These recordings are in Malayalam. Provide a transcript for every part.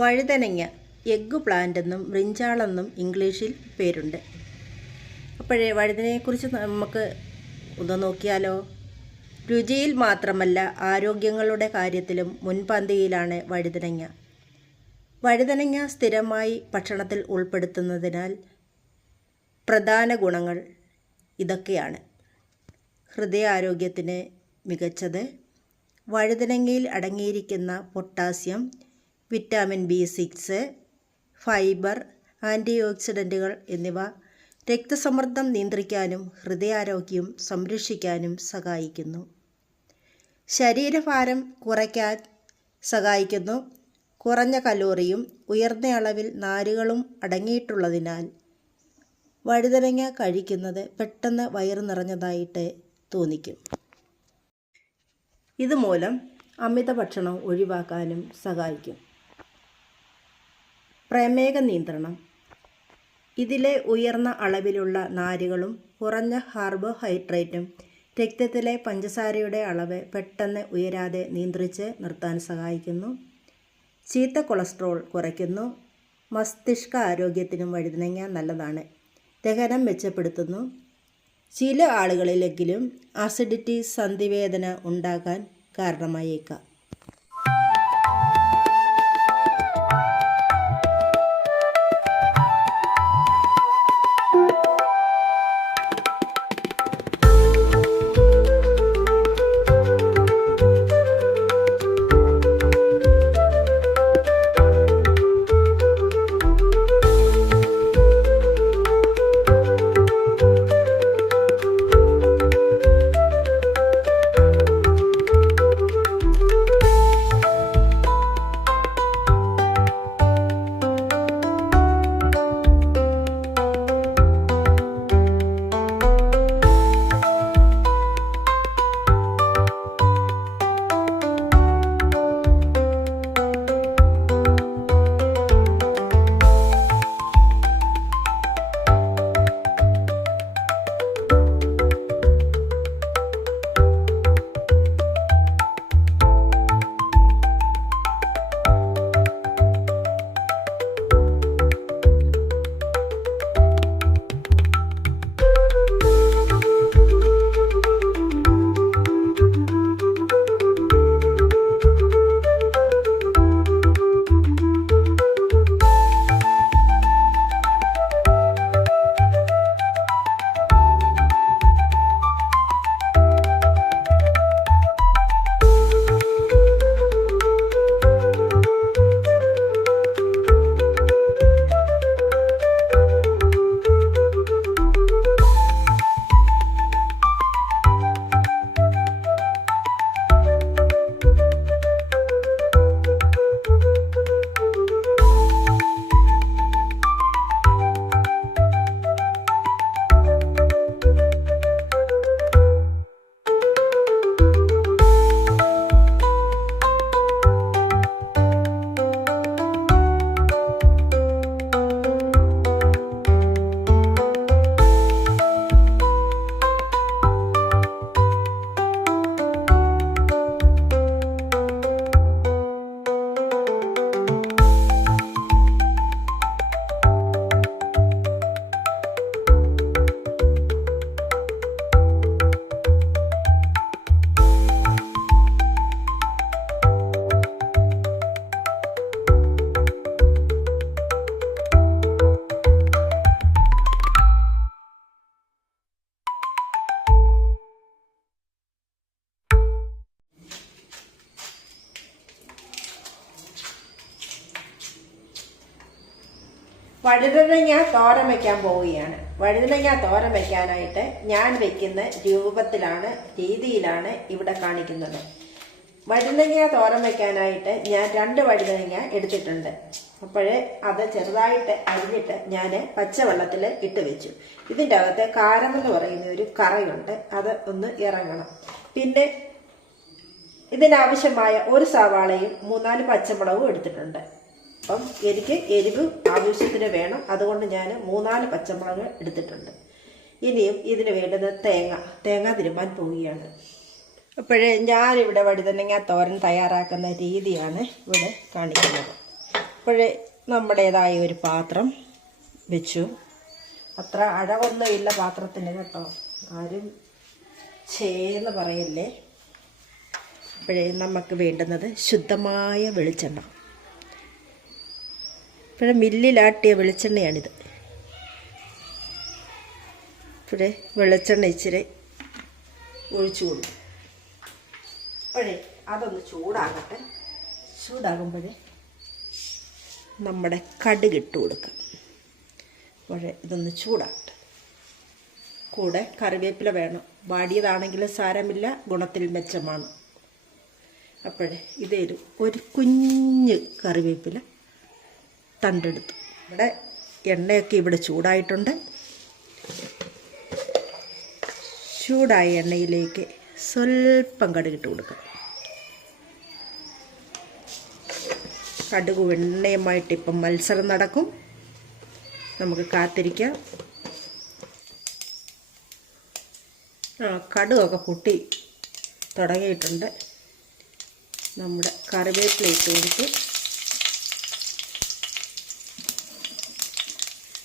വഴുതനങ്ങ എഗ്ഗ് പ്ലാന്റ് എന്നും ബ്രിഞ്ചാളെന്നും ഇംഗ്ലീഷിൽ പേരുണ്ട്. അപ്പോഴേ വഴുതനയെക്കുറിച്ച് നമുക്ക് ഒന്ന് നോക്കിയാലോ. രുചിയിൽ മാത്രമല്ല ആരോഗ്യങ്ങളുടെ കാര്യത്തിലും മുൻപന്തിയിലാണ് വഴുതനങ്ങ. വഴുതനങ്ങ സ്ഥിരമായി ഭക്ഷണത്തിൽ ഉൾപ്പെടുത്തുന്നതിനാൽ പ്രധാന ഗുണങ്ങൾ ഇതൊക്കെയാണ്. ഹൃദയാരോഗ്യത്തിന് മികച്ചത്. വഴുതനങ്ങയിൽ അടങ്ങിയിരിക്കുന്ന പൊട്ടാസ്യം, വിറ്റാമിൻ B6, ഫൈബർ, ആൻറ്റി ഓക്സിഡൻറ്റുകൾ എന്നിവ രക്തസമ്മർദ്ദം നിയന്ത്രിക്കാനും ഹൃദയാരോഗ്യം സംരക്ഷിക്കാനും സഹായിക്കുന്നു. ശരീരഭാരം കുറയ്ക്കാൻ സഹായിക്കുന്നു. കുറഞ്ഞ കലോറിയും ഉയർന്ന അളവിൽ നാരുകളും അടങ്ങിയിട്ടുള്ളതിനാൽ വഴുതനങ്ങ കഴിക്കുന്നത് പെട്ടെന്ന് വയറ് നിറഞ്ഞതായിട്ട് തോന്നിക്കും. ഇതുമൂലം അമിത ഭക്ഷണം ഒഴിവാക്കാനും സഹായിക്കും. പ്രമേഹ നിയന്ത്രണം. ഇതിലെ ഉയർന്ന അളവിലുള്ള നാരുകളും കുറഞ്ഞ കാർബോഹൈഡ്രേറ്റും രക്തത്തിലെ പഞ്ചസാരയുടെ അളവ് പെട്ടെന്ന് ഉയരാതെ നിയന്ത്രിച്ച് നിർത്താൻ സഹായിക്കുന്നു. ചീത്ത കൊളസ്ട്രോൾ കുറയ്ക്കുന്നു. മസ്തിഷ്ക ആരോഗ്യത്തിനും വഴുതനങ്ങ നല്ലതാണ്. ദഹനം മെച്ചപ്പെടുത്തുന്നു. ചില ആളുകളിലെങ്കിലും അസിഡിറ്റി, സന്ധിവേദന ഉണ്ടാകാൻ കാരണമായേക്കാം. വഴുതനങ്ങ തോരൻ വയ്ക്കാൻ പോവുകയാണ്. വഴുതനങ്ങ തോരൻ വയ്ക്കാനായിട്ട് ഞാൻ വയ്ക്കുന്ന രീതിയിലാണ് ഇവിടെ കാണിക്കുന്നത്. വഴുതനങ്ങ തോരൻ വയ്ക്കാനായിട്ട് ഞാൻ 2 വഴുതനങ്ങ എടുത്തിട്ടുണ്ട്. അപ്പോഴേ അത് ചെറുതായിട്ട് അരിഞ്ഞിട്ട് ഞാൻ പച്ചവെള്ളത്തിൽ ഇട്ട് വെച്ചു. ഇതിൻ്റെ അകത്ത് കാരമെന്ന് പറയുന്ന ഒരു കറയുണ്ട്, അത് ഒന്ന് ഇറങ്ങണം. പിന്നെ ഇതിനാവശ്യമായ 1 സവാളയും 3-4 പച്ചമുളകും എടുത്തിട്ടുണ്ട്. അപ്പം എനിക്ക് എരിവ് ആവശ്യത്തിന് വേണം, അതുകൊണ്ട് ഞാൻ 3-4 പച്ചമുളക് എടുത്തിട്ടുണ്ട്. ഇനിയും ഇതിന് വേണ്ടത് തേങ്ങ തിരുമ്മാൻ പോവുകയാണ്. ഞാനിവിടെ വഴുതനങ്ങ തോരൻ തയ്യാറാക്കുന്ന രീതിയാണ് ഇവിടെ കാണിക്കുന്നത്. അപ്പോഴേ നമ്മുടേതായ ഒരു പാത്രം വെച്ചു. അത്ര അഴകൊന്നും ഇല്ല പാത്രത്തിന് കേട്ടോ, ആരും ചേന്ന് പറയല്ലേ. അപ്പോഴേ നമുക്ക് വേണ്ടുന്നത് ശുദ്ധമായ വെളിച്ചെണ്ണ. ഇപ്പോഴേ മില്ലിലാട്ടിയ വെളിച്ചെണ്ണയാണിത്. ഇപ്പോഴേ വെളിച്ചെണ്ണ ഇച്ചിരി ഒഴിച്ചു കൊടുക്കും. അപ്പോഴേ അതൊന്ന് ചൂടാകട്ടെ. ചൂടാകുമ്പോഴേ നമ്മുടെ കടുക് ഇട്ട് കൊടുക്കാം. അപ്പോഴേ ഇതൊന്ന് ചൂടാകട്ടെ. കൂടെ കറിവേപ്പില വേണം. വാടിയതാണെങ്കിലും സാരമില്ല, ഗുണത്തിൽ മെച്ചമാണ്. അപ്പോഴേ ഒരു കുഞ്ഞ് കറിവേപ്പില തണ്ടെടുത്തു. ഇവിടെ എണ്ണയൊക്കെ ഇവിടെ ചൂടായിട്ടുണ്ട്. ചൂടായ എണ്ണയിലേക്ക് സ്വല്പം കടുകിട്ട് കൊടുക്കാം. കടുക് എണ്ണയുമായിട്ട് ഇപ്പം മത്സരം നടക്കും. നമുക്ക് കാത്തിരിക്കാം. കടുകൊക്കെ പൊട്ടി തുടങ്ങിയിട്ടുണ്ട്. നമ്മുടെ കറിവേപ്പില ഇട്ട് കൊടുത്ത്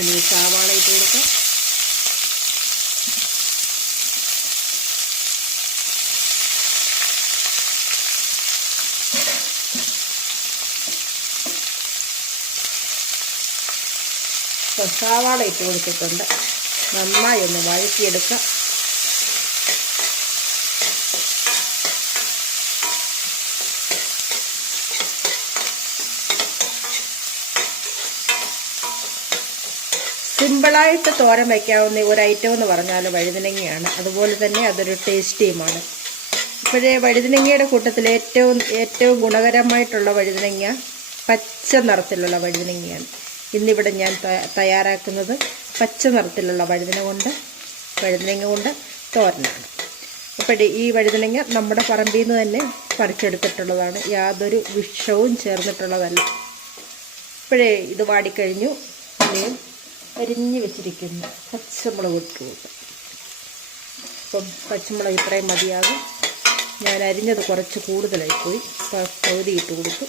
ഇനി സവാള ഇട്ട് കൊടുക്കാം. സവാള ഇട്ട് കൊടുത്തിട്ടുണ്ട്. നന്നായി ഒന്ന് വഴറ്റിയെടുക്കാം. സിമ്പിളായിട്ട് തോരൻ വയ്ക്കാവുന്ന ഒരു ഐറ്റം എന്ന് പറഞ്ഞാൽ വഴുതനങ്ങയാണ്. അതുപോലെ തന്നെ അതൊരു ടേസ്റ്റിയുമാണ്. ഇപ്പോഴേ വഴുതനങ്ങയുടെ കൂട്ടത്തിൽ ഏറ്റവും ഗുണകരമായിട്ടുള്ള വഴുതനങ്ങ പച്ച നിറത്തിലുള്ള വഴുതനങ്ങയാണ്. ഇന്നിവിടെ ഞാൻ തയ്യാറാക്കുന്നത് പച്ച നിറത്തിലുള്ള വഴുതനങ്ങ കൊണ്ട് തോരനാണ്. അപ്പോഴേ ഈ വഴുതനങ്ങ നമ്മുടെ പറമ്പിൽ നിന്ന് തന്നെ പറിച്ചെടുത്തിട്ടുള്ളതാണ്. യാതൊരു വിഷവും ചേർന്നിട്ടുള്ളതല്ല. ഇപ്പോഴേ ഇത് വാടിക്കഴിഞ്ഞു. ഇനിയും അരിഞ്ഞ് വെച്ചിരിക്കുന്നു പച്ചമുളക് ഇട്ട് കൊടുക്കും. അപ്പം പച്ചമുളക് ഇത്രയും മതിയാകും. ഞാൻ അരിഞ്ഞത് കുറച്ച് കൂടുതലായിപ്പോയി. പകുതി ഇട്ട് കൊടുത്തു.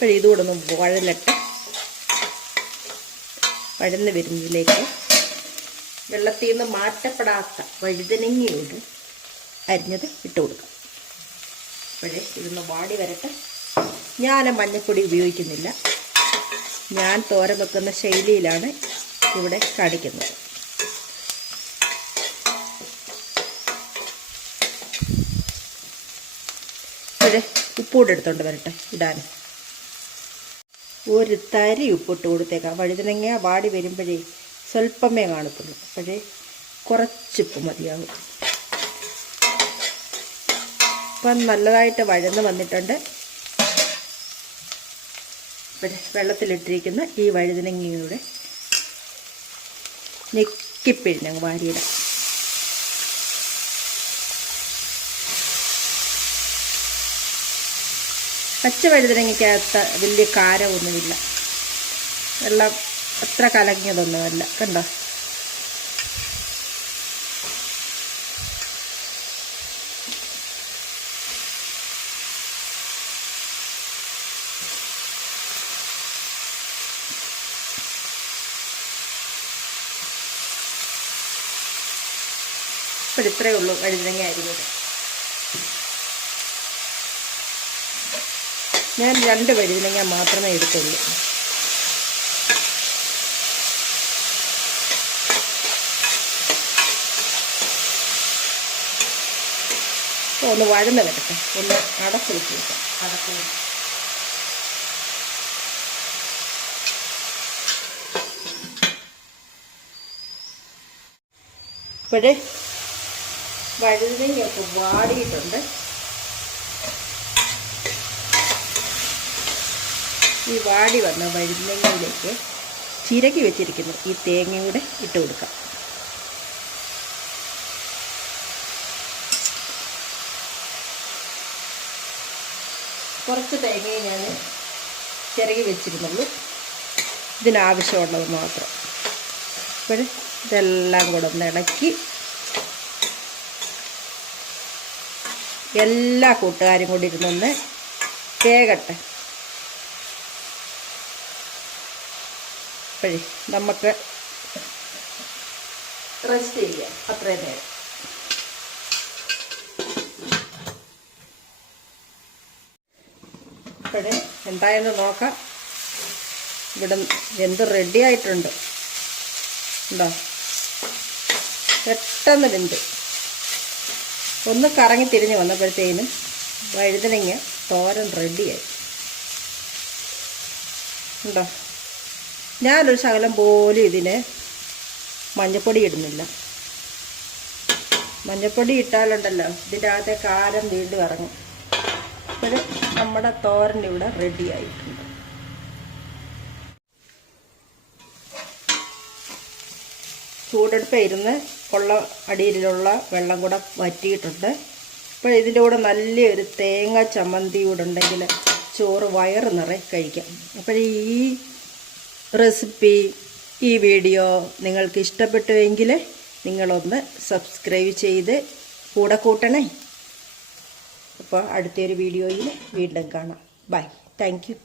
അപ്പോൾ ഇതുകൂടെ ഒന്ന് വഴന്ന് വരുന്നതിലേക്ക് വെള്ളത്തിൽ നിന്ന് മാറ്റപ്പെടാത്ത വഴുതനങ്ങയോട് അരിഞ്ഞത് ഇട്ട് കൊടുക്കാം. അപ്പോഴേ ഇതൊന്ന് വാടി വരട്ടെ. ഞാൻ മഞ്ഞൾപ്പൊടി ഉപയോഗിക്കുന്നില്ല. ഞാൻ തോരൻ വെക്കുന്ന ശൈലിയിലാണ് ഇവിടെ കാണിക്കുന്നത്. അപ്പോഴേ ഉപ്പൂടെ എടുത്തോണ്ട് വരട്ടെ ഇടാൻ. ഒരു തരി ഉപ്പിട്ട് കൊടുത്തേക്കാം. വഴുതനങ്ങ വാടി വരുമ്പോഴേ സ്വല്പമേ കാണത്തുള്ളൂ. അപ്പോഴേ കുറച്ചുപ്പ് മതിയാകും. ഇപ്പം നല്ലതായിട്ട് വഴന്ന് വന്നിട്ടുണ്ട്. വെള്ളത്തിലിട്ടിരിക്കുന്ന ഈ വഴുതനങ്ങയുടെ ഞെക്കിപ്പിഴിഞ്ഞങ്ങ് വാരിയിടാം. പച്ച വഴുതനങ്ങയ്ക്കകത്ത് വലിയ കാരമൊന്നുമില്ല. വെള്ളം അത്ര കലങ്ങിയതൊന്നുമല്ല. കണ്ടോ? ഇപ്പോൾ ഇത്രയേ ഉള്ളൂ വഴുതനങ്ങ അരിഞ്ഞത്. ഞാൻ 2 വഴുതനങ്ങ മാത്രമേ എടുത്തുള്ളൂ. ഒന്ന് വഴന്ന് വരട്ടെ. ഒന്ന് അടച്ചു വെച്ചിരിക്കാം. ഇപ്പോഴേ വഴുതനങ്ങയൊക്കെ വാടിയിട്ടുണ്ട്. ഈ വാടി വന്ന വഴുതനങ്ങയിലേക്ക് ചിരകി വെച്ചിരിക്കുന്നു ഈ തേങ്ങയുടെ ഇട്ട് കൊടുക്കാം. കുറച്ച് തേങ്ങയെ ഞാൻ ചിരകി വെച്ചിരുന്നുള്ളൂ, ഇതിനാവശ്യമുള്ളത് മാത്രം. അപ്പോൾ ഇതെല്ലാം കൂടെ ഒന്ന് ഇളക്കി എല്ലാ കൂട്ടുകാരും കൂടി ഇരുന്നൊന്ന് വേകട്ടെ. അപ്പോഴേ നമുക്ക് റെസ്റ്റ് ചെയ്യാം അത്രയും നേരം. അപ്പോഴേ എന്തായെന്ന് നോക്കാം. ഇവിടെ വെന്ത് റെഡി ആയിട്ടുണ്ട്. ഉണ്ടോ? പെട്ടെന്ന് വെന്ത് ഒന്ന് കറങ്ങി തിരിഞ്ഞ് വന്നപ്പോഴത്തേനും വഴുതനങ്ങ തോരൻ റെഡിയായി. ഉണ്ടോ? ഞാനൊരു ശകലം പോലും ഇതിന് മഞ്ഞൾപ്പൊടി ഇടുന്നില്ല. മഞ്ഞൾപ്പൊടി ഇട്ടാലുണ്ടല്ലോ ഇതിൻ്റെ അകത്തെ കാരം വീണ്ടും ഇറങ്ങും. അപ്പോൾ നമ്മുടെ തോരൻ ഇവിടെ റെഡിയായിട്ടുണ്ട്. ചൂടെടുപ്പ് ഇരുന്ന് ഉള്ള അടിയിലുള്ള വെള്ളം കൂടെ വറ്റിയിട്ടുണ്ട്. അപ്പോൾ ഇതിൻ്റെ കൂടെ നല്ലൊരു തേങ്ങ ചമ്മന്തി കൂടെ ഉണ്ടെങ്കിൽ ചോറ് വയറ് നിറയെ കഴിക്കാം. അപ്പോൾ ഈ റെസിപ്പി, ഈ വീഡിയോ നിങ്ങൾക്ക് ഇഷ്ടപ്പെട്ടുവെങ്കിൽ നിങ്ങളൊന്ന് സബ്സ്ക്രൈബ് ചെയ്ത് കൂടെ കൂട്ടണേ. അപ്പോൾ അടുത്തൊരു വീഡിയോയിൽ വീണ്ടും കാണാം. ബൈ. Thank you.